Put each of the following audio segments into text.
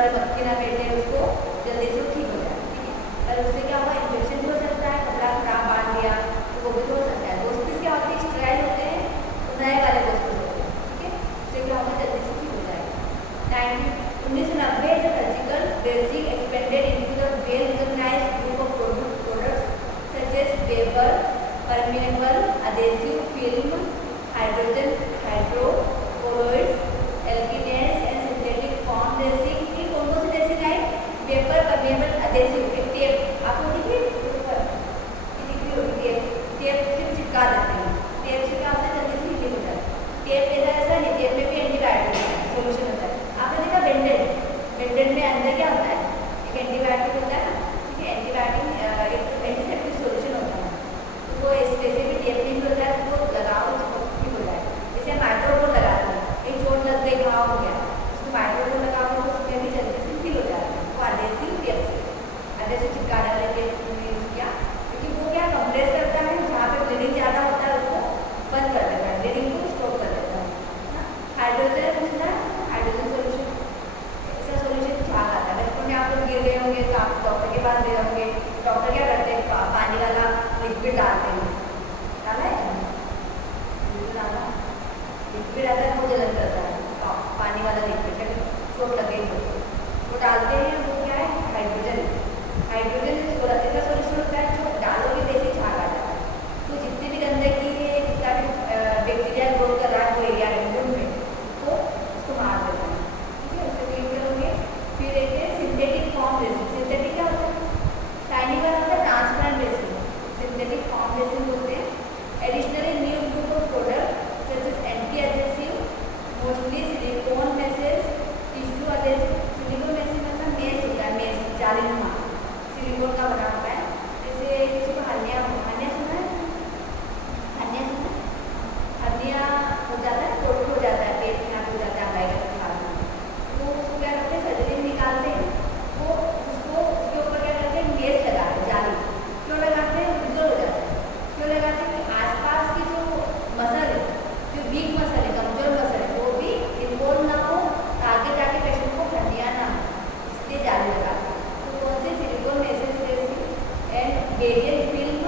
मच्छर मक्खी ना बैठे, उसको जल्दी से ठीक हो जाए, ठीक है। पर उससे क्या हुआ, इन्फेक्शन भी हो सकता है, कपड़ा खराब बांध दिया तो वो भी तो हो सकता है। गोस्पिस क्या होती है, स्टेराइल होते हैं तो नए वाले गोस्पिस होते हैं, ठीक है। उससे क्या होगा, जल्दी से ठीक हो जाएगा। 1990 the surgical dressing expanded into the well-recognized group of products such as paper, permeable, adhesive film, hydrogen, hydrocolloids, alkynes and synthetic foam dressing। ये कौन कौन सी ड्रेसिंग आई, पेपर, परमेबल, adhesive, एक टेप आपको दिख रही है ऊपर, ये दिख रही होगी टेप, टेप से चिपका देते हैं। टेप से क्या होता है, जल्दी से हीलिंग हो जाता है। टेप ऐसा नहीं, टेप में भी एंटीबायोटिक सोल्यूशन होता है। आपने देखा बेंडेड, बेंडेड में अंदर क्या होता है, एक एंटीबायोटिक होता है ना, ठीक है। एंटीबायोटिक एक एंटीसेप्टिक सोल्यूशन होता है, तो वो वैसे भी टेप में भी होता है, तो वो लगाओ ठीक हो जाए। जैसे माइक्रोपोल लगाते हैं, एक चोट लग गई, घाव हो गया, उसको माइक्रोपोल लगाओ तो उसमें भी जल्दी से हील हो जाता है। वो एडहेसिव टेप से, एडहेसिव चिपकाने वाले टेप यूज़ किया, क्योंकि वो क्या कंप्रेस करता है, जहाँ पे ब्लीडिंग ज़्यादा होता है उसको बंद कर देता है, ब्लीडिंग को स्टॉप कर देता है। हाइड्रोजन पूछना है, हाइड्रोजन सोल्यूशन, ऐसा सोल्यूशन झाग आता है। बचपन में आप लोग गिर गए होंगे तो आप डॉक्टर के पास गए होंगे, डॉक्टर क्या करते हैं, पानी वाला लिक्विड डालते हैं, डाला है डाला, लिक्विड आता है, वो जलन करता है, पानी वाला लिक्विड, चोट लगे वो डालते हैं, वो क्या है, हाइड्रोजन। हाइड्रोजन ऐसा सोल्यूशन होता है जो डालोगे वैसे झाग आ जाता है। तो जितनी भी गंदगी है, जितना भी बैक्टीरिया ग्रोथ कर रहा है वो एरिया में तो उसको मार देता है, ठीक है। उससे क्लीन करोगे। फिर एक है सिंथेटिक फॉर्म ड्रेसिंग। सिंथेटिक क्या होता है, शाइनिंग वाला होता है, transparent dressing, synthetic foam dressing बोलते हैं। Additionally new group of product such as anti adhesive, mostly silicone meshes, tissue adhesive. Silicone meshes मतलब मेस होता है, मेस जालीनुमा, सिलिकॉन का बना होता है। जैसे किसी को हर्निया, हर्निया सुना है, हर्निया सुना है, हर्निया हो जाता है, कोट हो जाता है, पेट में हो जाता है गाइडर के हाथ में, तो उसको क्या करते हैं, सर्जरी में निकालते हैं, वो उसको उसके ऊपर क्या करते हैं, मेस लगाते हैं, जाली। क्यों लगाते हैं, विजुअल हो जाता है। क्यों लगाते हैं कि आसपास की जो मसल है, जो वीक मसल है, कमजोर मसल है, वो भी इन्वॉल्व ना हो, आगे जाके पेशेंट को हर्निया ना हो, इसलिए जाली लगाते हैं। तो कौन से, silicon message dressing and burial film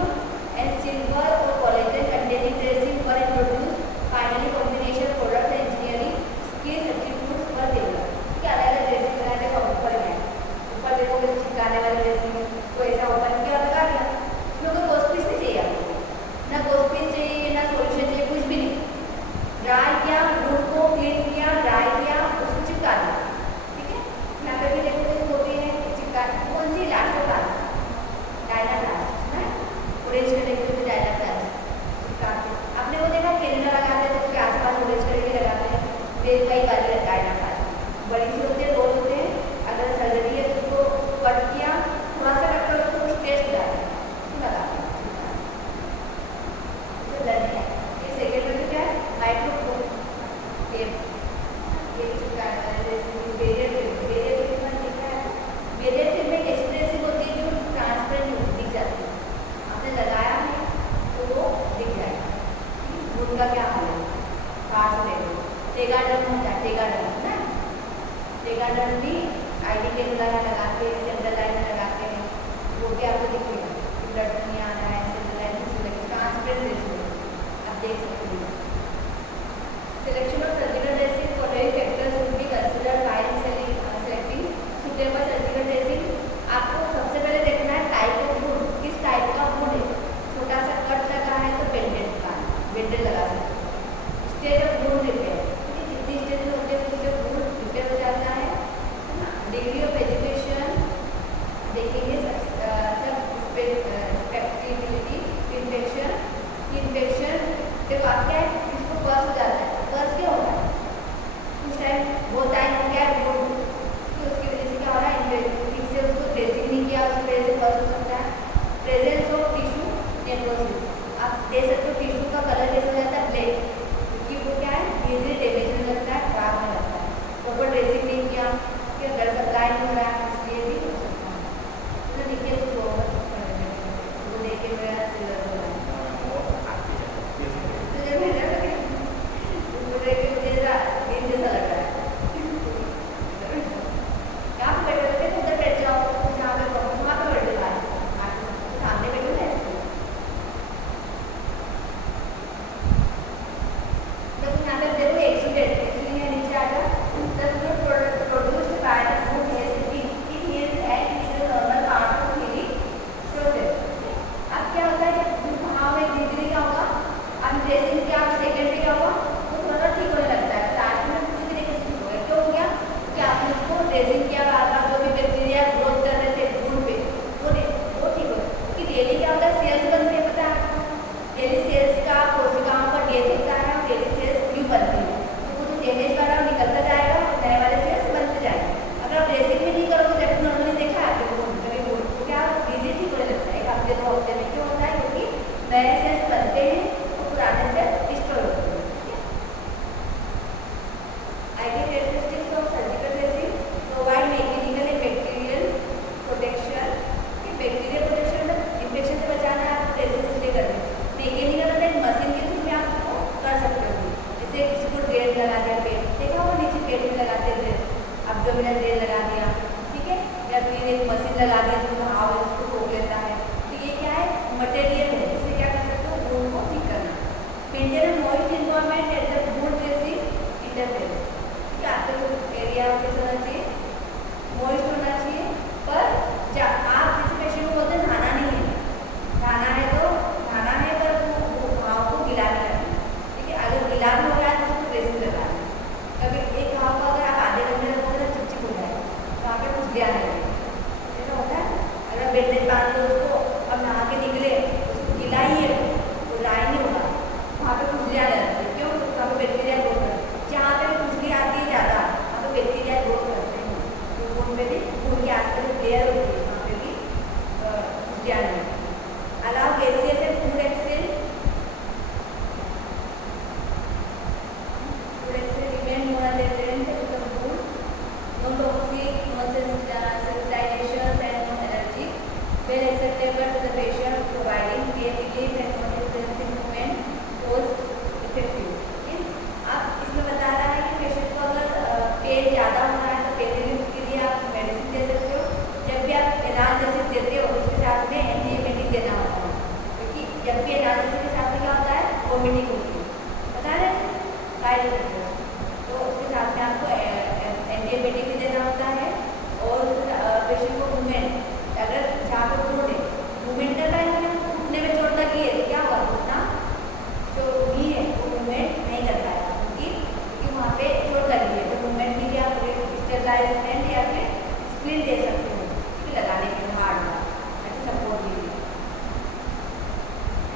and silver और कोलेजन कंटेनिंग ड्रेसिंग पर introduce. Finally combination product engineering के सब्स्टिट्यूट्स पर डेवलप। क्या अलग अलग ड्रेसिंग बनाते हैं, ऊपर है, ऊपर देखोगे चिपकाने वाली ड्रेसिंग, उसको ऐसा ओपन किया, लगा दिया, उसमें कोई गोस्पिस नहीं चाहिए आपको, ना गोस्पिस चाहिए ना सोल्यूशन चाहिए, कुछ भी नहीं। ड्राई किया, वुड को क्लीन किया, ड्राई किया, उसको चिपका दिया, ठीक है। यहाँ पे भी देखो जो होती है चिपका, कौन सी लास्ट होता है, डायना प्लास्ट है, ऑरेंज कलर की डायना प्लास्ट चिपकाते। आपने वो देखा कैलेंडर लगाते हैं तो उसके आसपास ऑरेंज कलर के लगाते हैं, ये कई वाले डायना प्लास्ट बड़ी सी होती है, रोल होते हैं। अगर सर्जरी है तो उसको कट किया, थोड़ा सा कट करो तो टेस्ट हो जाता है, उसको लगाते हैं, उसको लर्निंग है। ये सेकेंड में क्या है, माइक्रोफोन टेप, ये चिपकाने वाले dressing. Barrier film, barrier film में देखा है, बेरियर फिल्म में ऐसी ड्रेसिंग होती है जो ट्रांसपेरेंट दिख जाती है, आपने लगाया है तो वो दिख जाएगा। वुड का क्या हाल है, बाहर से देखो, टेगाडर्म होता है, टेगाडर्म ना, टेगाडर्म भी आईडी के द्वारा लगाते हैं, सेंट्रल लाइन में लगाते हैं, वो भी आपको दिखेगा, ब्लड नहीं आ रहा है, सेंट्रल लाइन में लगे, ट्रांसपेरेंट ड्रेसिंग आप देख सकते हो। Selection of surgical dressing, following factors would be considered while selecting suitable surgical dressing. आपको सबसे पहले देखना है टाइप ऑफ वुड, किस टाइप का वुड है। छोटा सा कट लगा है तो बेंडेड का, बेंडेड लगा सकते हैं। स्टेज ऑफ वुड रिपेयर, कितनी स्टेज में होते हैं उससे वुड रिपेयर हो जाता है ना। डिग्री ऑफ एजुकेशन देखेंगे, सब स्पेक्टिबिलिटी, इन्फेक्शन, इन्फेक्शन देखो आप क्या है, इसको पर्स हो जाता है, पर्स क्या होता है, उस टाइम वो टाइम हो गया है वुड, तो उसकी वजह से क्या हो रहा है, ठीक से उसको ड्रेसिंग नहीं किया, उसकी वजह से पर्स हो सकता है। प्रेजेंस ऑफ टिश्यू नेक्रोसिस, आप देख सकते हो टिश्यू का कलर कैसा हो जाता है, ब्लैक, क्योंकि वो क्या है, धीरे धीरे डैमेज होने लगता है, खराब होने लगता है, प्रॉपर ड्रेसिंग नहीं किया, क्या ब्लड सप्लाई नहीं हो रहा है, इसलिए भी हो सकता है। तो देखिए तो वो देख के मेरा सिलर हो रहा है, मुझे भेजा वो देख के मुझे दिन जैसा लग रहा है, क्या एब्डोमिनल ड्रेन लगा दिया, ठीक है, या फिर एक मशीन लगा दिया जिसमें हवा उसको रोक लेता है। तो ये क्या है, मटेरियल है, इससे क्या कर सकते हो, वुंड को ठीक करना। Maintain moist environment at the wound dressing interface, ठीक है, आपके एरिया कैसा होना चाहिए, मॉइस्ट होना चाहिए। पर आप किसी पेशेंट को बोलते हैं नहाना नहीं है, नहाना है तो नहाना है, पर वो घाव को गिला नहीं करना, ठीक है। अगर गिला भी हो रहा है तो उसको ड्रेसिंग करना है। कभी एक घाव को अगर आप आधे घंटे में रखोगे तो चिपचिप हो जाएगा, वहाँ पर कुछ गया नहीं, ऐसा होता है। अगर बैंडेज बांध दो उसको, अब नहा के निकले उसको गिला ही है, वो ड्राई नहीं होगा, वहाँ पे खुजलियाँ रहती है। क्यों, वहाँ पर बैक्टीरिया ग्रोथ करते हैं। जहाँ पे खुजली आती है ज़्यादा, वहाँ पर बैक्टीरिया ग्रोथ करते हैं, तो खून में भी, खून के आसपास जो लेयर होती है वहाँ पे भी खुजलियाँ नहीं। Allow gases and fluid exchange, fluid exchange remain more resistant to the fluid, no toxic, no sensitization and no allergy, well acceptable to the patient, providing pain relief and consistency movement was effective। अब इसमें बता रहा है कि patient को अगर pen ज़्यादा हो रहा है तो पेन रिलीफ के लिए आप मेडिसिन दे सकते हो। जब भी आप एनाल्जेसिक देते हो उसके साथ में एंटीबायोटिक देना होता है, क्योंकि जब भी एनाल्जेसिक के साथ में क्या होता है, वोमिटिंग होती है, बता रहे हैं साइड इफेक्ट, तो उसके साथ में आपको एंटीबायोटिक भी देना होता है। और पेशेंट को मूवमेंट, अगर जहाँ पर वुंड है मूवमेंट कर रहा है ना, घुटने में चोट लगी है तो क्या होगा, घुटना जो नी है वो मूवमेंट नहीं कर पाएगा, क्योंकि वहाँ पे चोट लगी है। तो मूवमेंट के लिए आप स्टेबलाइजमेंट या फिर स्प्लिन दे सकते हो, ठीक है, लगाने के लिए हार्ड का ऐसे सपोर्ट के लिए।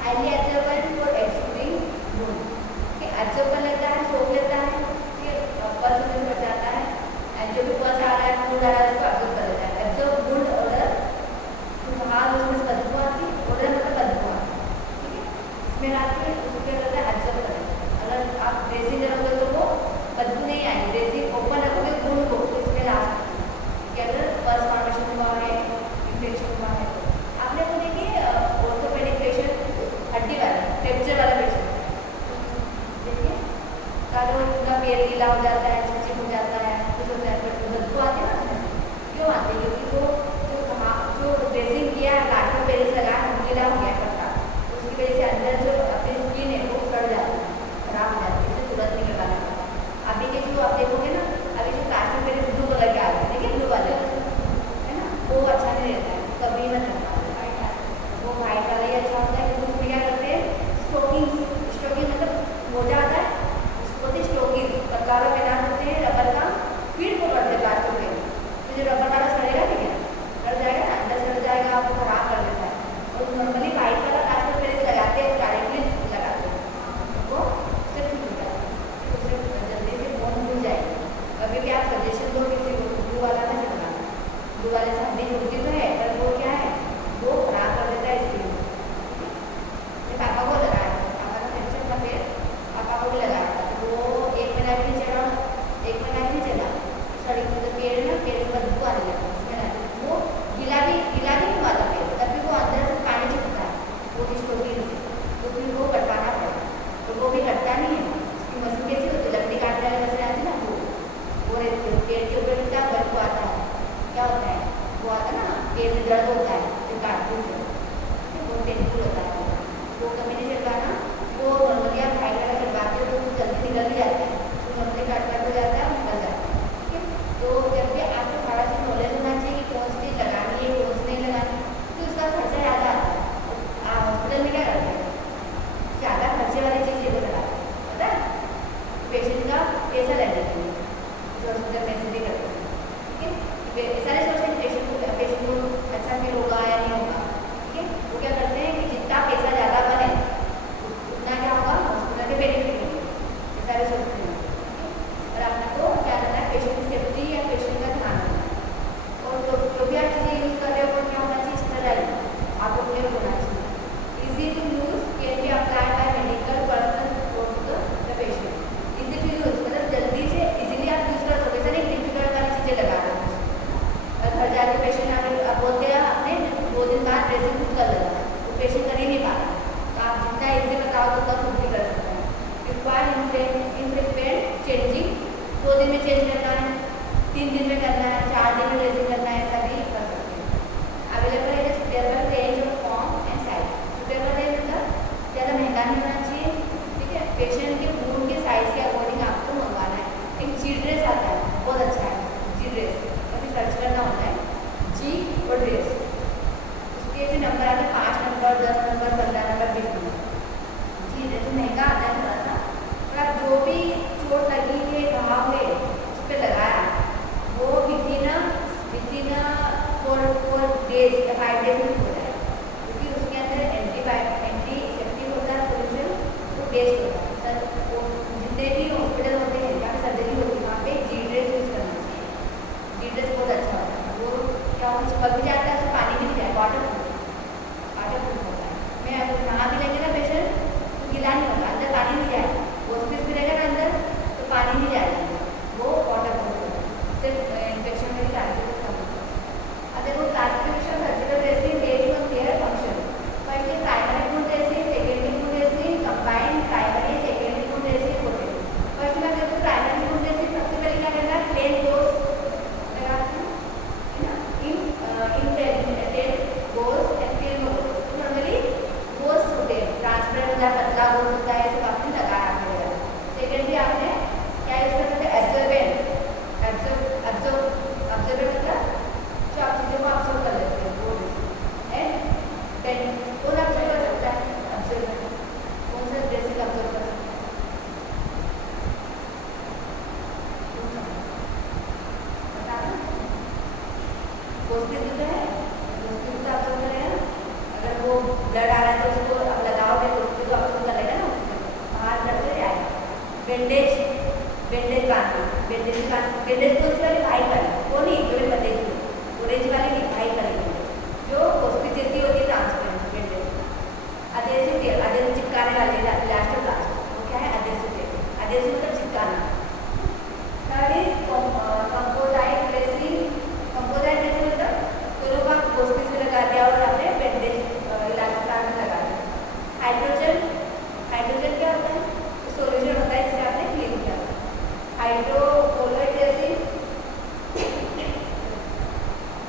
Highly absorbent for excluding wound, ठीक है, एब्जॉर्ब कर लेता है, सोख लेता है, ठीक है, पल्स होने से बचाता है। जो भी पल्स आ रहा है, फूड आ रहा है, उसको एब्जॉर्ब कर लेता है। एब्जॉर्ब वुंड ऑर्डर, तो वहाँ उसमें बदबू आती है, ऑर्डर मतलब बदबू आती है, ठीक है, स्मेल आती है, उसको क्या करता है, एब्जॉर्ब कर लेता है। अगर आप ड्रेसिंग करोगे तो वो बदबू नहीं आएगी, ड्रेसिंग ओपन रखोगे वुंड को तो स्मेल आ सकती है, कि अगर पल्स फॉर्मेशन हुआ है, इन्फेक्शन हुआ है। तो आपने तो देखिए ऑर्थोपेडिक पेशेंट, हड्डी वाला फ्रैक्चर वाला पेशेंट, देखिए अगर उनका पैर गीला हो जाता है, चिपचिप हो जाता है, कुछ होता है, बट बदबू आती है ना उसमें, क्यों आती है, क्योंकि वो जो ड्रेसिंग किया है, प्लास्टर पेरिस लगाया, गीला हो गया पट्टा, तो उसकी वजह से अंदर जो अपनी स्किन है वो सड़ जाती है, खराब हो जाती है, इससे तुरंत नहीं लगाना पड़ता। अभी के जो आप देखोगे ना, अभी जो प्लास्टर पेरिस ब्लू कलर के आते हैं, देखिए ब्लू वाले है ना, वो अच्छा नहीं रहता है, कभी मत लगना, वो वाइट वाला ही अच्छा होता है। क्योंकि उसमें क्या करते हैं, स्टोकिंग, स्टोकिंग मतलब मोजा आता है, उसको स्टोकिंग पतला पहना देते हैं रबर का, फिर वो करते हैं प्लास्टर पे, तो जो रबर वाला सड़ेगा, ठीक है, सड़ जाएगा ना, अंदर सड़ जाएगा, आपको खराब कर देता है। और नॉर्मली वाइट वाला प्लास्टर पेरिस लगाते हैं, डायरेक्टली लगाते हैं, वो उससे ठीक हो जाता है, उससे जल्दी से बोन खुल जाएगी। कभी भी आप सजेशन दो किसी को ब्लू वाला ना लगाना, ब्लू वाले से हड्डी जुड़ती तो है, पर वो क्या है, वो खराब कर देता है स्किन। मेरे पापा को लगाया, पापा का फ्रैक्चर था फिर पापा को भी लगाया था, तो वो 1 महीना भी नहीं चला, 1 महीना भी नहीं चला, सड़ी तो पेड़ ना, पेड़ में बदबू आने लगा, उसमें वो गिला भी नहीं हुआ था पेड़, तभी वो अंदर से पानी चिपका है वो स्टोकिंग से, तो फिर वो कटवाना पड़ा, तो वो भी कटता नहीं है। उसकी मशीन कैसी होती है, लकड़ी काटने वाली मशीन आती है ना, वो रहती है, पेड़ के ऊपर क्या बदबू आता है, क्या होता है, वो आता है ना, पेड़ में दर्द होता है जो काटने से, वो पेनफुल होता है, वो कभी नहीं चलवाना। वो नॉर्मली आप हाइट वाला चलवाते हो तो जल्दी निकल भी जाता है, तो नॉर्मली काट हो जाता है, निकल जाता है, ठीक है। तो जब भी आपको थोड़ा सा नॉलेज होना चाहिए कि कौन सी चीज़ लगानी है, कौन सी नहीं लगानी, तो उसका खर्चा ज़्यादा आता है। हॉस्पिटल में क्या करते हैं, ज़्यादा खर्चे वाली चीज़ें को लगाते हैं, पता है, पेशेंट का पैसा लेने के लिए जो हॉस्पिटल में ऐसे भी करते हैं, ठीक है। सारे सोचते हैं पेशेंट को अच्छा फील होगा या नहीं होगा, ठीक है। वो क्या करते हैं कि जितना पैसा ज़्यादा बने उतना क्या होगा, हॉस्पिटल के बेनिफिट होंगे, ये सारे सोचते हैं, और आपको क्या करना है, पेशेंट की सेफ्टी या पेशेंट का ध्यान रखना है। और जो भी आप चीज़ें यूज़ कर रहे हो वो क्या होना चाहिए, स्टेराइल आप अपने होना चाहिए। Easy to use, can be applied by medical person for the patient. Easy to use मतलब जल्दी से इजीली आप यूज़ कर सकते, सर एक डिफिकल्ट वाली चीज़ें लगा रहे हो, घर जाके पेशेंट आने बोलते हैं आपने 2 दिन बाद ड्रेसिंग खुद कर लेना, तो पेशेंट कर ही नहीं पा रहा, तो आप जितना इजी बताओ तो उतना खुद भी कर सकते हैं। रिक्वायर्ड इनफ्रीक्वेंट चेंजिंग, 2 दिन में चेंज करना है, 3 दिन में करना है, 4 दिन में ड्रेसिंग करना है, ऐसा भी कर सकते हैं। अवेलेबल है suitable range of form and size. Suitable range मतलब ज़्यादा महंगा नहीं होना चाहिए, ठीक है। पेशेंट के वूंड के साइज के अकॉर्डिंग आपको मंगवाना है। एक जी ड्रेस आता है, बहुत अच्छा है जी ड्रेस, कभी सर्च करना होता है जी और ड्रेस, उसके जो नंबर आते हैं 5 नंबर, 10 नंबर, 15 नंबर, 20 नंबर। जी ड्रेस महंगा आता है थोड़ा सा, पर आप जो भी चोट लगी है, घाव है, उस पर लगाया वो विदिन 4 डेज या 5 डेज में हो जाए, क्योंकि उसके अंदर एंटीसेप्टिक होता है सोल्यूशन, वो टेस्ट होता है। सर वो जितने भी हॉस्पिटल होते हैं जहाँ सर्जरी होती है वहाँ पे जी ड्रेस यूज़ करना चाहिए। जी ड्रेस बहुत अच्छा होता है, वो क्या होता है चिपक भी जाता है, उसमें पानी भी नहीं जाए, वाटर प्रूफ होता है। मैं अगर नहा भी लेंगे ना पेशेंट तो गीला नहीं होगा, अंदर पानी नहीं जाएगा, हॉस्पिटल भी रहेगा ना अंदर तो पानी नहीं जाएगा, वो वाटर प्रूफ होता है, सिर्फ इन्फेक्शन में चांसेस कम होता है। अगर वो classification surgical dressing based on care function, first primary wound dressing, secondary wound dressing, combined primary secondary wound dressing होते हैं। फर्स्ट में अगर तो प्राइमरी वुंड ड्रेसिंग सबसे पहले क्या करना है, प्लेन गोज लगाते हैं, है ना, impregnated gauze and film goes. Normally goes होते हैं, ट्रांसपेरेंट होता है, पतला गोज होता है, सब आपने लगाया आपने। सेकेंडरी आपने क्या यूज कर सकते हैं, एब्जॉर्बेंट मतलब जो आप चीज़ों को ऑब्जर्व कर लेते हैं वो एंड देन कौन ऑब्जर्व कर सकता है, ऑब्जर्वेंट कौन सा ड्रेसिंग ऑब्जर्व कर सकता है, बता ना गोस्पिटल है, गोस्पिटल तो ऑब्जर्व कर रहे हैं ना, अगर वो ब्लड आ रहा है तो उसको अब लगाओगे तो उसको तो ऑब्जर्व कर लेगा ना, बाहर ब्लड से आएगा। बेंडेज बांधना, बेंडेज को उस वाली भाई कर वो नहीं जो मैं बताई ऑरेंज वाली नहीं, भाई करेंगे जो हॉस्पिटल जैसी होती है transparent bandage. Adhesive tape, adhesive चिपकाने वाले इलास्टिक प्लास्ट, वो क्या है अधेसिव टेप, अधेसिव मतलब चिपकाना। Third is composite dressing. Composite dressing मतलब तो लोग आप हॉस्पिटल में लगा दिया और आपने बेंडेज इलास्टिक प्लास्ट में लगा दिया। हाइड्रोजन क्या होता है, सोल्यूशन होता है जिसे आपने क्लीन किया। हाइड्रोकोलोइड ड्रेसिंग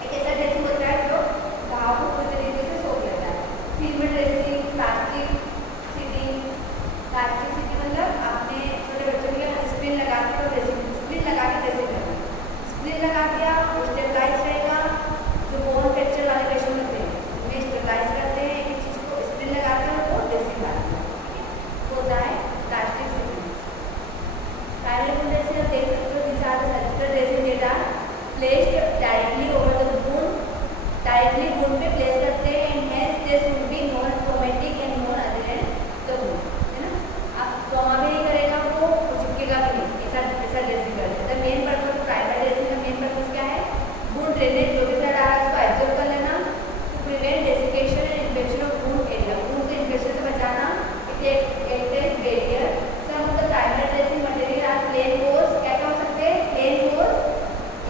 एक ऐसा ड्रेसिंग होता है जो घाव को पूरी तरीके से सोख लेता है। फिल्म ड्रेसिंग, प्लास्टिक सिटी मतलब आपने छोटे बच्चों के लिए स्प्रिन लगा के और ड्रेसिंग स्प्रिन लगा के ड्रेसिंग करना, स्प्रिन लगा दिया वो स्टेबलाइज रहेगा। जो बोन फ्रैक्चर वाले पेशेंट होते हैं उन्हें स्टेबलाइज करते हैं, एक चीज़ को स्प्रिन लगाते हैं और वो ड्रेसिंग डालते हैं, होता है plastic city. Primary wound dressing आप देख सकते हो, जिसे आप surgical dressing data placed directly over the wound, directly wound पे प्लेस करते हैं and hence this would be non traumatic and non adherent the wound, है ना। आप ट्रॉमा भी नहीं करेगा वो चिपकेगा भी नहीं, ऐसा ड्रेसिंग करते हैं। The main purpose primary dressing का मेन पर्पज क्या है, वुंड ड्रेनेज जो भी ब्लड आ रहा है उसको एब्जॉर्ब कर लेना, to prevent desiccation and infection of wound area, wound को इन्फेक्शन से बचाना, it act as barrier. Some of the primary dressing material are plain gauze, क्या क्या हो सकते हैं, plain gauze,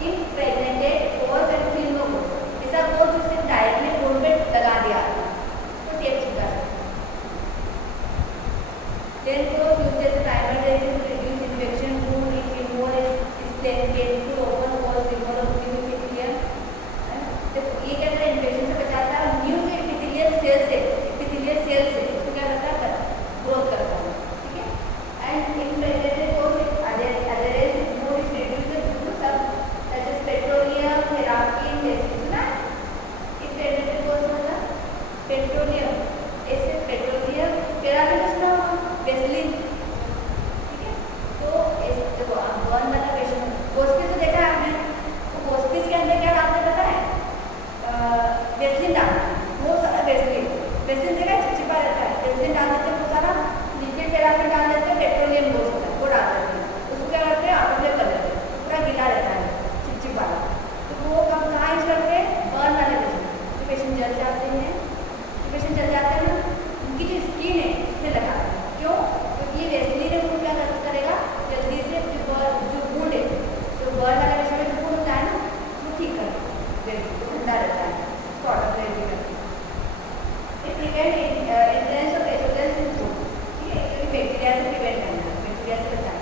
impregnated gauze and film gauze. ऐसा गोज जो सिर्फ डायरेक्टली वुंड पे लगा दिया तो टेप चिपका सकते हैं। Plain gauze used as primary dressing to reduce infection wound if removal is painful open gauze removal of new epithelium. देखो ये क्या करता है, इन्फेक्शन से बचाता है, न्यू एपिथेलियल सेल से उसको क्या करता है, ग्रोथ करता है, ठीक है। And impregnated gauze adherence more is reduced due to सब सच एज पेट्रोलियम, पैराफिन, ना इम्प्रेग्नेटेड गोज मतलब पेट्रोलियम, ऐसे पेट्रोलियम, पैराफिन तो सुना होगा, वेसलिन, ठीक है। तो ऐसे देखो आप बर्न वाला पेशेंट हॉस्पिटल से देखा है आपने, तो हॉस्पिटल के अंदर क्या डालते पता है, वेसलिन डालते हैं, बहुत सारा वेसलिन देखा है, चिपचिपा रहता है, वेसलिन डाल देते हैं, बहुत सारा लिक्विड पैराफिन डाल देते हैं, पेट्रोलियम गोज होता है वो डाल देते हैं, उसको क्या करते हैं ऑटोप्ले कर देते हैं, पूरा गीला रहता है चिपचिपा। तो वो कब कहाँ यूज करते हैं, बर्न वाले पेशेंट, जो पेशेंट जल जाते हैं ना, उनकी जो स्किन है उसमें लगाते हैं, क्यों, क्योंकि ये वेसलिन है वो क्या करेगा जल्दी से जो वुंड है, जो बर्न वाले पेशेंट में जो वुंड होता है ना वो ठीक करता है, ठंडा रहता है, उसको ऑटोप्ले भी करते हैं। It prevent entrance of pathogens in food, ठीक है, क्योंकि बैक्टीरिया से प्रिवेंट करना है, बैक्टीरिया से बचाना।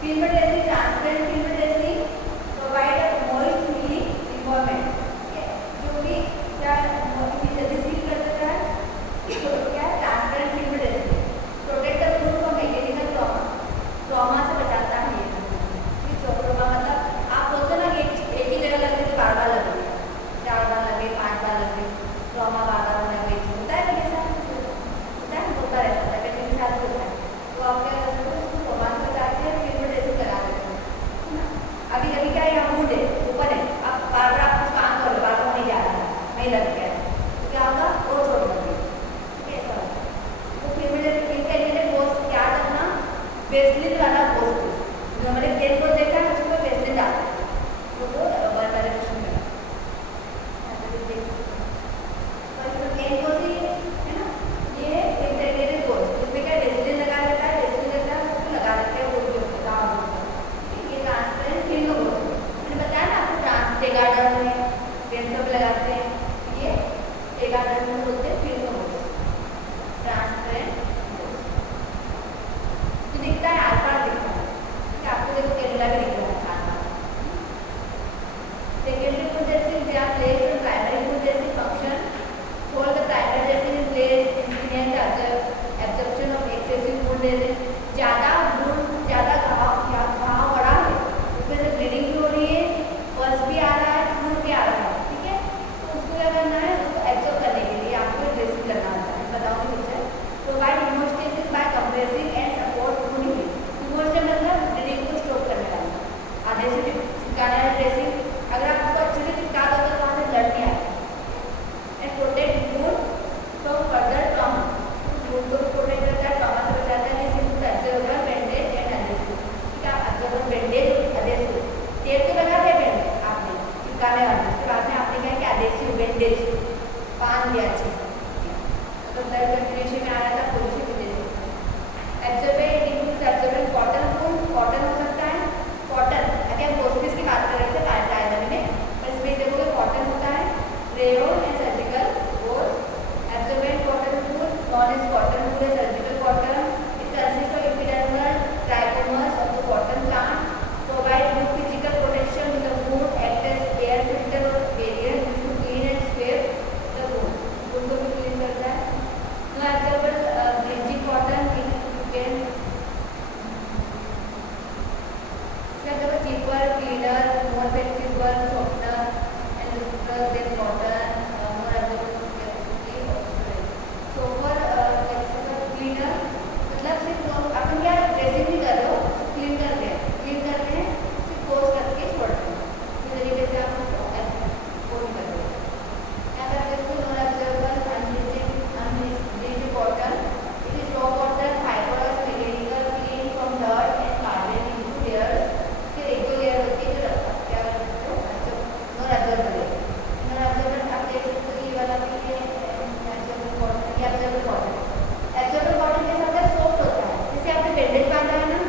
Film dressing, transparent film dressing provide वाला पोस्ट जो हमारे तेल को देखा है उसको वेस्टेज आता है, तो वो वन वाले क्वेश्चन में है ना। ये इंटीग्रेटेड कोर्स, इसमें क्या वेस्टेज लगा रहता है, वेस्टेज रहता है उसको लगा रखते हैं वो भी होता है। ये ट्रांसपेरेंट फिल्म कोर्स मैंने बताया ना आपको, टेगार्डन में पेन सब लगाते हैं, ये टेगार्डन में बोलते हैं फिल्म कोर्स ट्रांसपेरेंट जो दिखता है आर पार दिखता है, ठीक है आपको देखो केरला भी दिख रहा है आर पार। Secondary processing they are placed in primary processing function for the primary processing in place incident absorption of excessive fluid, ज़्यादा ब्लूड ज़्यादा घाव बड़ा है उसमें से ब्लीडिंग भी हो रही है, पल्स भी आ रहा है, फ्लूइड भी आ रहा है, ठीक है तो उसको क्या करना है, उसको एब्जॉर्ब करने के लिए आपको ड्रेसिंग करना होता है। बताओ picture provide haemostasis by compressing and support fluid unit. Haemostasis मतलब ब्लीडिंग को स्टॉप करने वाला आधे से चिपकाने वाला ड्रेसिंग, अगर आप उसको अच्छे से चिपका दो तो वहाँ से ब्लड नहीं आएगा। And protect wound from further trauma, wound को प्रोटेक्ट करता है, ट्रॉमा से बचाता है। This include absorber bandage and adhesive, ठीक है एब्जॉर्बर बैंडेज एडहेसिव, टेप तो लगा दिया बैंडेज आपने चिपकाने वाला, उसके बाद में आपने क्या किया एडहेसिव बैंडेज बांध दिया अच्छे से, तो ब्लड सर्कुलेशन में आ रहा था पोजीशन में दे दिया। Absorbent include absorbent cotton wound, cotton हो सकता है, कॉटन अगर हम हॉस्पिस की बात कर रहे थे प्राइमरी में, पर इसमें देखोगे कॉटन होता है, rayon and surgical gauze. Absorbent cotton wound non as cotton wound है surgical cotton, it consist of epidermal trichomes of the cotton plant, provide good physical protection to the wound, act as air filter और barrier to clean and swab the wound, wound को भी clean करता है। No absorbable bleaching cotton in can cheaper, cleaner, more flexible, softer and looser than cotton, more absorbable capacity of storage. So for flexible, cleaner मतलब सिर्फ अपन क्या dressing नहीं कर रहे हो, क्लीन कर रहे हैं सिर्फ पोस्ट करके छोड़ रहे हैं, इस तरीके से आप उसको वो नहीं कर रहे हो। क्या करते हैं non absorbable unbleached cotton, it is raw cotton fibres mechanical clean from dirt and carbon into layers, एक दो लेयर होती है जो क्या करते हो नॉन एब्जॉर्बल है, नॉन एब्जॉर्बल आप देख सकते हो ये वाला भी है एब्जॉर्बल कॉटन, ये एब्जॉर्बल कॉटन, एब्जॉर्बल कॉटन कैसा होता है सॉफ्ट होता है, जैसे आपने बैंडेज बांधा है ना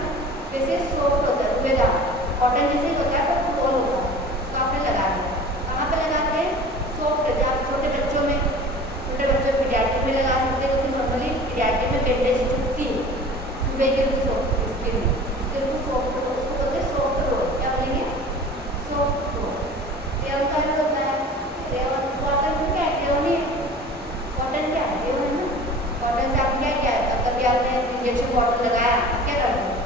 वैसे सॉफ्ट होता है, रुकेगा कॉटन जैसे ही होता है पर वो रोल होता है, उसको आपने लगा दिया, कहाँ पे लगाते हैं सॉफ्ट है, आप छोटे बच्चों पीडियाट्रिक में लगा सकते हो, क्योंकि नॉर्मली पीडियाट्रिक में बैंडेज चुभती है, चुभेगी तो सॉफ्ट इसके लिए सॉफ्ट उसको बोलते हैं सॉफ्ट रोल, क्या बोलेंगे सॉफ्ट रोल। रेयन का भी होता है, रेयन कॉटन क्या है, रेयन ही कॉटन क्या है, रेयन है ना, कॉटन से आपने क्या किया है, कभी आपने इंजेक्शन बॉटल लगाया क्या करते हैं,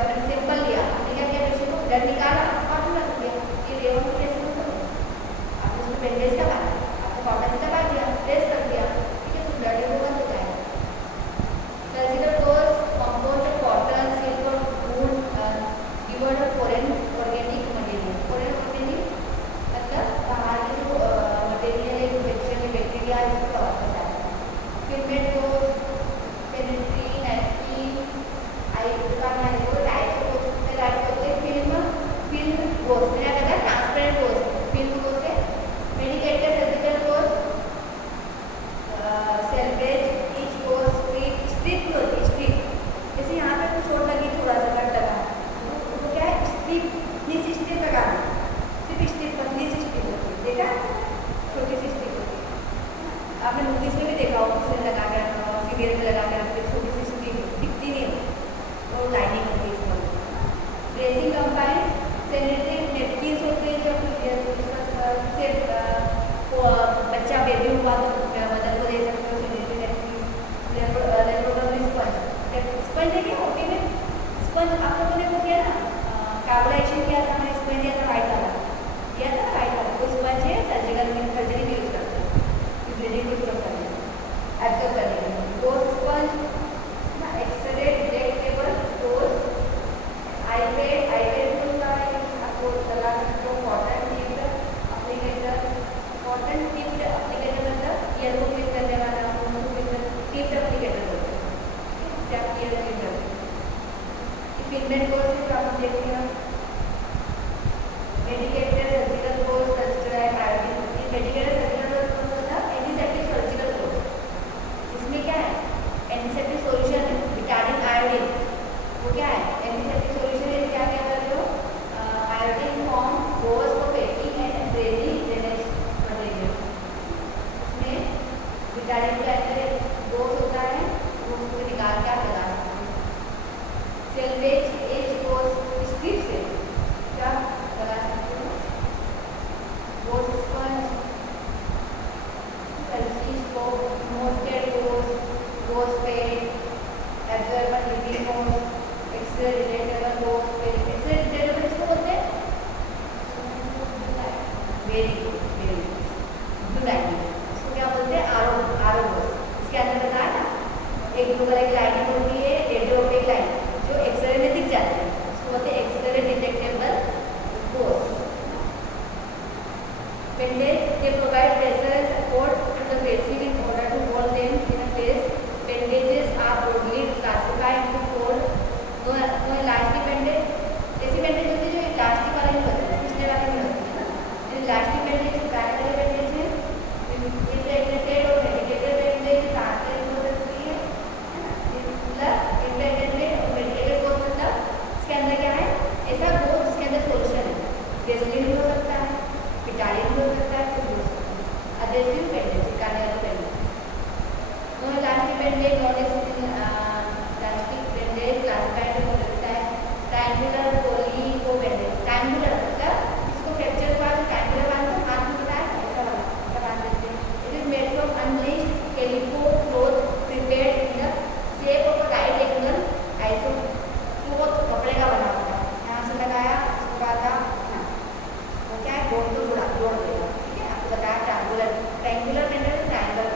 आपने सिंपल लिया, आपने क्या किया पेशेंट को ब्लड निकाला कॉटन रख दिया, ये रेयन कैसे होता है, आपने उसमें बैंडेज लगा आपने कॉटन से दबा दिया, प्रेस कर दिया, ठीक है तो ब्लड वो बंद हो जाएगा। Surgical gauze compose of cotton silk और वूल डिवर्ड of foreign organic material, foreign organic मतलब बाहर के जो मटेरियल है इन्फेक्शन है बैक्टीरिया इसको कवर करता है। फिल्मेट डोज सैनिटरी नैपकिन आई दुकान वाले को लाइट को उसमें लाइट होते फिल्म डोज मेरा कहता है ट्रांसपेरेंट डोज, फिल्म डोज है medicated surgical dose salvage each dose strip होती है, स्ट्रिप जैसे यहाँ पे कुछ चोट लगी थोड़ा सा कट लगा तो क्या है स्ट्रिप, इतनी स्ट्रिप लगा दी, सिर्फ स्ट्रिप पतली सी स्ट्रिप होती है, देखा छोटी सी स्ट्रिप होती है, आपने मूवीज में भी देखा हो किसी ने लगा के रखा हो, सीरियल में लगा के रखते छोटी सी स्ट्रिप दिखती नहीं है और लाइनिंग होती है इसमें। ड्रेसिंग कंबाइन सैनिटरी नेपकिन्स होते हैं जो बच्चा बेबी हुआ तो मदर को दे सकते हो, सैनिटरी नेपकिन स्पंज देखिए ओके में स्पंज आप लोगों ने वो किया ना कार्बोलाइजेशन किया था, हमने स्पंज दिया था वाइट वाला वो स्पंज है सर्जिकल में सर्जरी में यूज करते हैं, ब्लीडिंग को स्टॉप करने एब्जॉर्ब करने के लिए, वो स्पंज ना x-ray detectable gauze eye pad tool का आपको लगा सकते हो, कॉटन टिप्ड एप्लीकेटर मतलब ईयर को क्लिक करने वाला टिप्ड एप्लीकेटर होता है, इससे आप ईयर क्लिक करते हैं। ट्रीटमेंट कोर्स जो आप देखते हैं medicated surgical course surgical iodine medicated surgical course मतलब एंटीसेप्टिक सर्जिकल कोर्स। इसमें क्या है एंटीसेप्टिक सॉल्यूशन है विटामिन आयोडीन वो क्या है एंटीसेप्टिक सॉल्यूशन है क्या क्या कर रहे हो iodine form goes for baking and draining drainage material. इसमें विटामिन के अंदर गोज होता है वो उसको निकाल के आप लगा सकते हैं। सेल्वेज एज गोज स्ट्रिप से क्या लगा सकते हो गोज स्पंज कैल्शियम को moistened gauze pad absorber living gauze X-ray relatable gauze pad X-ray relatable इसको बोलते हैं वेरी गुड इसको क्या बोलते हैं आरो गोज। इसके अंदर बताया ना एक ब्लू कलर की लाइनिंग होती है रेडियोपेक लाइन जो एक्सरे में दिख जाती है उसको बोलते हैं x-ray detectable gauze. Bandage they provide pressure and support to the patient in order to hold them in a place. Bandages are broadly classified into four. No elastic bandage ऐसी bandage होती है जो इलास्टिक वाले नहीं होते हैं पिछले वाले नहीं होते हैं ना इलास्टिक bandage जो पहले वाले bandage है impregnated और medicated bandage ट्रांसलेट हो सकती है ना मतलब impregnated और medicated कोर्स मतलब इसके अंदर क्या है ऐसा कोर्स जिसके अंदर सोल्यूशन है गैसोलीन भी हो सकता है विटामिन भी हो सकता है कुछ भी हो सकता है। अडेसिव बैंडेज चिपकाने वाला bandage no elastic bandage non elastic bandage classified हो सकता है ट्रायंगुलर पोलीको बैंडेज। ट्रायंगुलर मतलब इसको फ्रैक्चर हुआ तो ट्रायंगुलर बांध दो हाथ में बताया ऐसा वाला ऐसा बांध देते हैं। It is made from unbleached calico cloth prepared in the shape of right angle iso cloth कपड़े का बना होता है यहाँ से लगाया उसके बाद वो क्या है बोन को जोड़ देगा ठीक है आपको बताया ट्रायंगुलर बैंडेज ट्रायंगल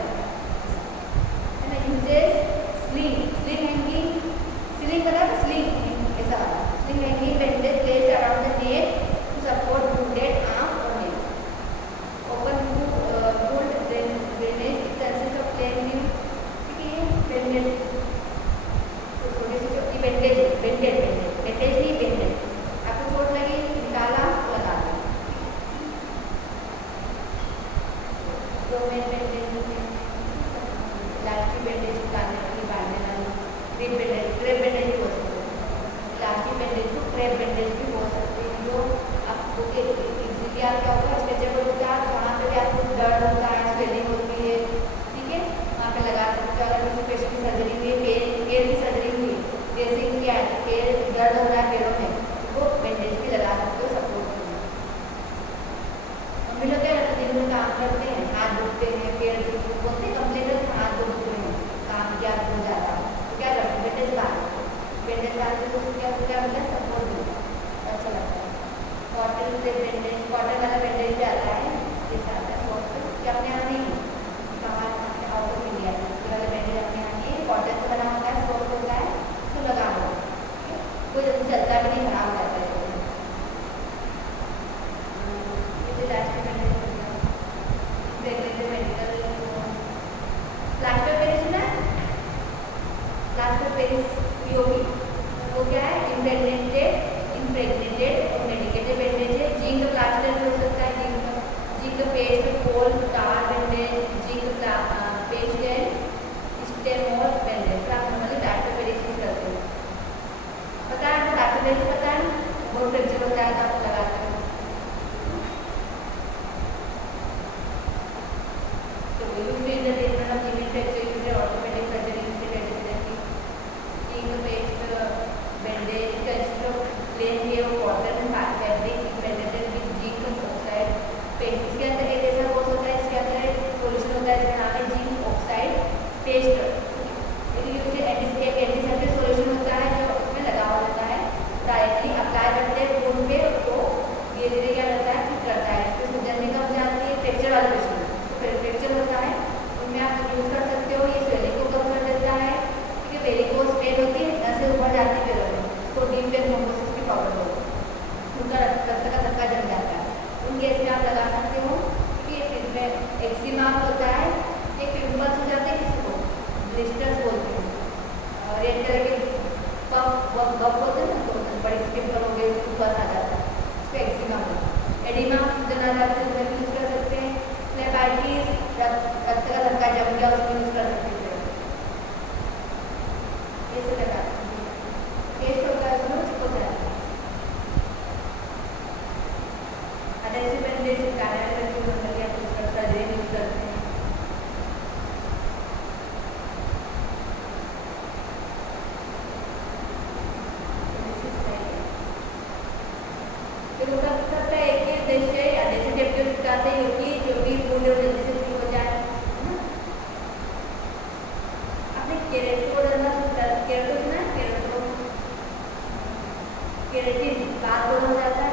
है ना। यूजेस स्लिंग हैंगिंग स्लिंग मतलब स्लिंग ऐसा वाला sling hanging bandage placed around the neck to support wounded arm और neck. Open wound drainage consist of plain new ठीक है बैंडेज छोटी सी छोटी बैंडेज नहीं बैंडेज आपको चोट लगी निकाला लगा दो। इलास्टिक बैंडेज निकालने के लिए बांधने वाली क्रेप बैंडेज भी हो सकते हैं। इलास्टिक बैंडेज को क्रेप बैंडेज भी हो सकते हैं जो आपको इजीली आप क्या होगा स्ट्रेचेबल होता है वहाँ पे भी आपको दर्द होता है स्वेलिंग होती है ठीक है वहाँ पे लगा सकते हो। अगर किसी पेशेंट की सर्जरी हुई है पैर की सर्जरी हुई जैसे कि क्या है पैर दर्द हो रहा है पैरों में वो बैंडेज भी लगा सकते हो सपोर्ट करना। हम लोग क्या दिन में काम करते हैं हाथ दुखते हैं पैर बोलते कंप्लेन करते हाथ दुखते हैं काम क्या हो जाता है तो क्या करते बैंडेज बांधते तो क्या मतलब सपोर्ट मिलता है अच्छा लगता है। कॉटन से बैंडेज कॉटन वाला बैंडेज भी आता है जैसे आता है सॉफ्ट कि अपने यहाँ नहीं बाहर आउट ऑफ इंडिया ये वाला बैंडेज अपने यहाँ नहीं है कॉटन से बना होता है सॉफ्ट होता है तो लगा लो कोई जल्दी चलता भी नहीं खराब हो जाता है। Elastic bandage medical plaster Paris सुना है प्लास्टर पेरिस पीओपी वो क्या है इम्प्रेग्नेटेड और मेडिकेटेड बैंडेज है। जिंक प्लास्टर भी हो सकता है जिंक पेस्ट कोल टार बैंडेज जिंक पेस्ट है स्टेमोल बैंडेज आप नॉर्मली प्लास्टर पेरिस यूज करते हो पता है आपको प्लास्टर पेरिस पता है बहुत फ्रैक्चर होता है तो आप लगाते हो orthopedic surgery zinc paste bandage plain के cotton fabric impregnated with zinc oxide paste. इसके अंदर एक ऐसा कोर्स होता है इसके अंदर एक सोल्यूशन होता है जिसका नाम है जिंक ऑक्साइड पेस्ट। एक एंटीसेप्टिक सोल्यूशन होता है जो उसमें लगा हुआ होता है डायरेक्टली अप्लाई करते हैं वुंड पे तो एडिमा सूजन आ जाती है उसमें भी यूज़ कर सकते हैं। फ्लेबाइटिस रक्त का धक्का जम गया उसमें यूज़ कर सकते हैं। ये सब लगा पेस्ट होता है उसमें चिपक जाता है। एडहेसिव बैंडेज चिपकाने वाले लड़की मतलब या यूज़ कर सर्जरी में यूज़ करते हैं। तो सबका एक ही उद्देश्य है एडहेसिव टेप जो चिपकाते हैं क्योंकि जो भी वुंड है जल्दी से ठीक हो जाए, है ना। आपने केरेटो सुना है? केरेटिन बाल बड़ा हो जाता है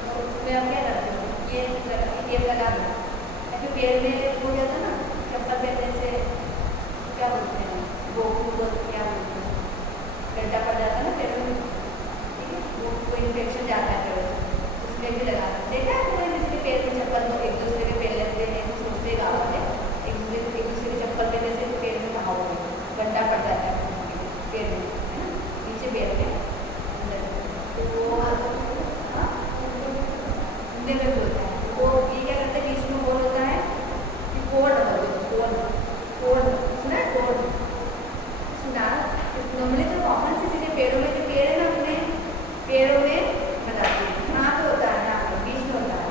तो उसमें आप क्या करते हो, ये टेप लगा दो ऐसे पैर में हो जाता है ना, चप्पल पहनने से क्या बोलते हैं वो क्या बोलते हैं, गड्ढा पड़ जाता है ना पैर में, ठीक है, वो इन्फेक्शन जाता है पैर में, उसमें भी लगा देखा है इसके पैर में चप्पल तो एक दूसरे के पैर लेते हैं सोचते गाँव वाले एक दूसरे के चप्पल पहनने से पैर में कहा हो गड्ढा पड़ जाता है पैर में, है ना, नीचे पैर में तो वो घूमने में भी होता है। वो ये क्या करते हैं बीच में होल होता है कि कोड सुना है कोड सुना नॉर्मली तो कॉमन सी चीज़ें पैरों में जो पैर है ना अपने पैरों में बताती है, यहाँ पे होता है, यहाँ पे बीच में होता है,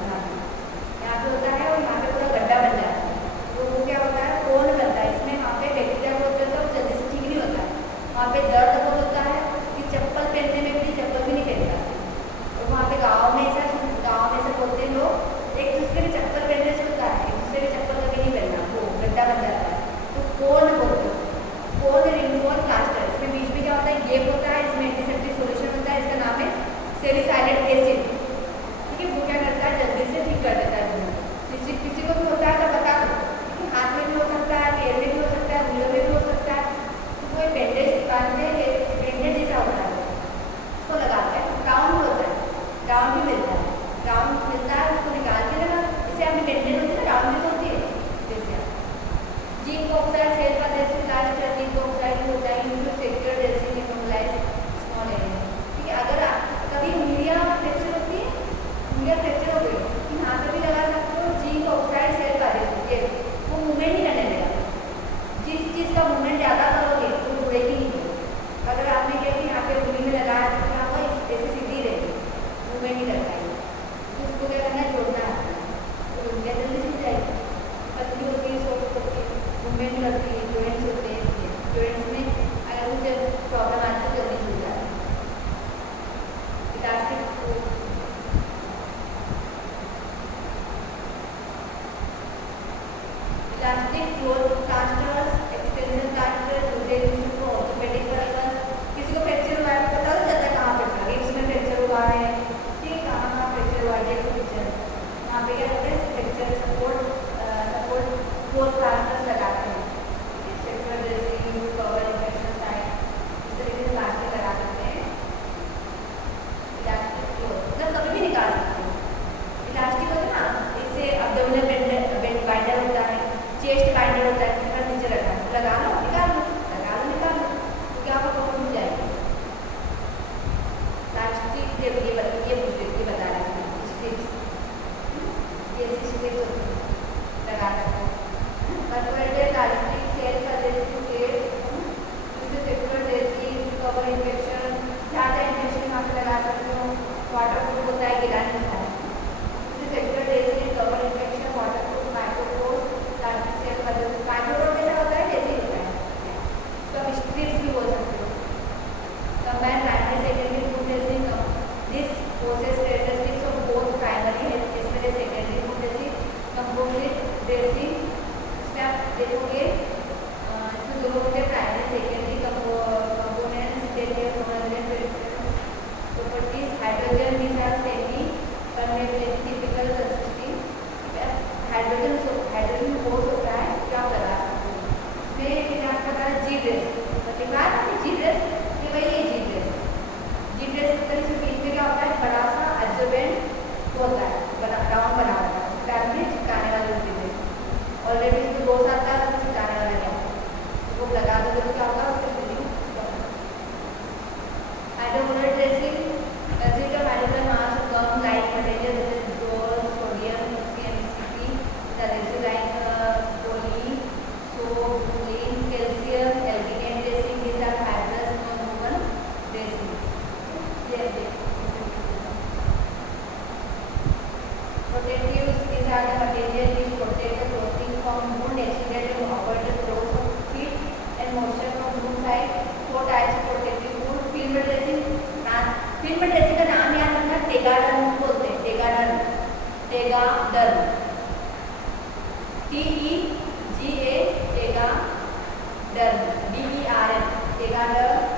यहाँ पे होता है और यहाँ पे पूरा गड्ढा बन जाता है। तो वो क्या होता है कोड बनता है इसमें, वहाँ पे बैक्टीरिया को होता है तो जल्दी से ठीक नहीं होता है, वहाँ पे दर्द बहुत होता है कि चप्पल पहनने में भी चप्पल भी नहीं पहनता। और वहाँ पे गाँव में ऐसा बोलते हैं लोग एक दूसरे के चप्पल पहनने से होता है, एक दूसरे के चप्पल कभी नहीं पहनना, वो गड्ढा बन जाता है। तो कोन बोलते हैं, कोन रिमूवल प्लास्टर, इसमें बीच में क्या होता है गेप होता है, इसमें एंटीसेप्टिक सोल्यूशन होता है, इसका नाम है सैलिसाइलिक एसिड, ठीक है। वो क्या करता है जल्दी से ठीक कर देता है। किसी को भी होता है तो बता दो, ठीक है, हाथ में भी हो सकता है, पैर में भी हो सकता है, उंगलियों में भी हो सकता है। तो कोई बैंडेज बांधते बैंडेज जैसा होता है उसको लगाते हैं, गाउन होता है, गाउन भी मिलता है, गाउन मिलता है उसको निकाल के लगा, इसे आपने बैंडेज होती है ना गाउन भी होती है जैसे जिंक ऑक्साइड सेल का जैसे इलाज है, जिंक ऑक्साइड होता है यूज सेक्टर ड्रेसिंग इन नॉर्मलाइज स्मॉल एरिया, ठीक है। अगर कभी उंगलियां फ्रैक्चर होती है, उंगलियां फ्रैक्चर हो गई तो यहाँ पे भी लगा सकते हो जिंक ऑक्साइड सेल का जैसे वो मूवमेंट नहीं करने देगा, जिस चीज़ का मूवमेंट ज़्यादा करोगे वो जुड़ेगी नहीं। अगर आपने क्या कि यहाँ पे उंगली में लगाया तो क्या होगा ऐसे सीधी रहेगी, मूवमेंट नहीं करता है, तो उसको क्या करना है जोड़ना है, तो उंगलियाँ जल्दी छूट जाएगी। पतली होती है सॉफ्ट होती है, मूवमेंट नहीं करती है, जॉइंट्स होते हैं, जॉइंट्स में अगर मुझे प्रॉब्लम आती है जल्दी छूट जाती है। Elastic floor plasters, extension plaster, orthopaedic purpose, किसी को फ्रैक्चर हुआ है पता तो चलता है कहाँ फ्रैक्चर, रिब्स में फ्रैक्चर हुआ है, ठीक है, कहाँ फ्रैक्चर हुआ है, पिक्चर वहाँ पे क्या करते हैं फ्रैक्चर सपोर्ट फ्लोर प्लास्टर्स लगाते हैं, sector dressing cover infection site इस तरीके से प्लास्टर लगा सकते हैं। इलास्टिक फ्लोर मतलब कभी भी निकाल सकते हैं, इलास्टिक होता है ना, इससे अब्डोमिनल बाइंडर होता है, चेस्ट बाइंडर होता है, ऊपर नीचे रखा है, लगा लो निकाल लो, लगा लो निकाल लो, तो क्या आपको टूट जाएगी। प्लास्टिक ये बता रहा है स्ट्रिप्स, ये स्ट्रिप्स होती है लगा सकते हो। परफोरेटेड प्लास्टिक सेल का जैसे प्लेट, जिससे सेक्युलर ड्रेसिंग कवर इन्फेक्शन, ज़्यादा इन्फेक्शन वहाँ पे लगा सकते हो। वाटर प्रूफ होता है, गिरा नहीं होता है, जिससे secular dressing cover infection waterproof micropore plastic cell का जो माइक्रोपोर कैसा होता है जैसे ही होता है, इसको आप स्ट्रिप्स भी बोल सकते हो। Combine primary secondary fluid dressing, this possess characteristics of both primary as well as secondary fluid dressing. Composite dressing, इसमें आप देखोगे इसमें दोनों होते हैं primary secondary components, properties hydrogen these are semi permeability typical consisting, hydrogen force होता है क्या आप लगा सकते हो। इसमें फिर आपका बता रहा जी ड्रेस, दिखा रहा जी ड्रेस, ये वही है जी ड्रेस। जी ड्रेस मतलब इसमें बीच में क्या होता है बड़ा सा एब्जॉर्बेंट होता है, राउंड बना होता है, पैर में चिपकाने वाली होती है, ऑलरेडी इसमें 2 साल का चिपकाने वाला क्या वो लगा दोगे तो क्या होगा उसका filling. Hydrocolloid dressing, consider hydrogen mass come light material contagion which protect the clothing from wound, accident and avoid the flows of heat and moisture from wound side. 4 types of protective wood. Film dressing, film dressing का नाम याद रखना, टेगाडर्म बोलते हैं, टेगाडर्म, टेगाडर्म, TEGA, टेगाडर्म, DERM, टेगाडर्म,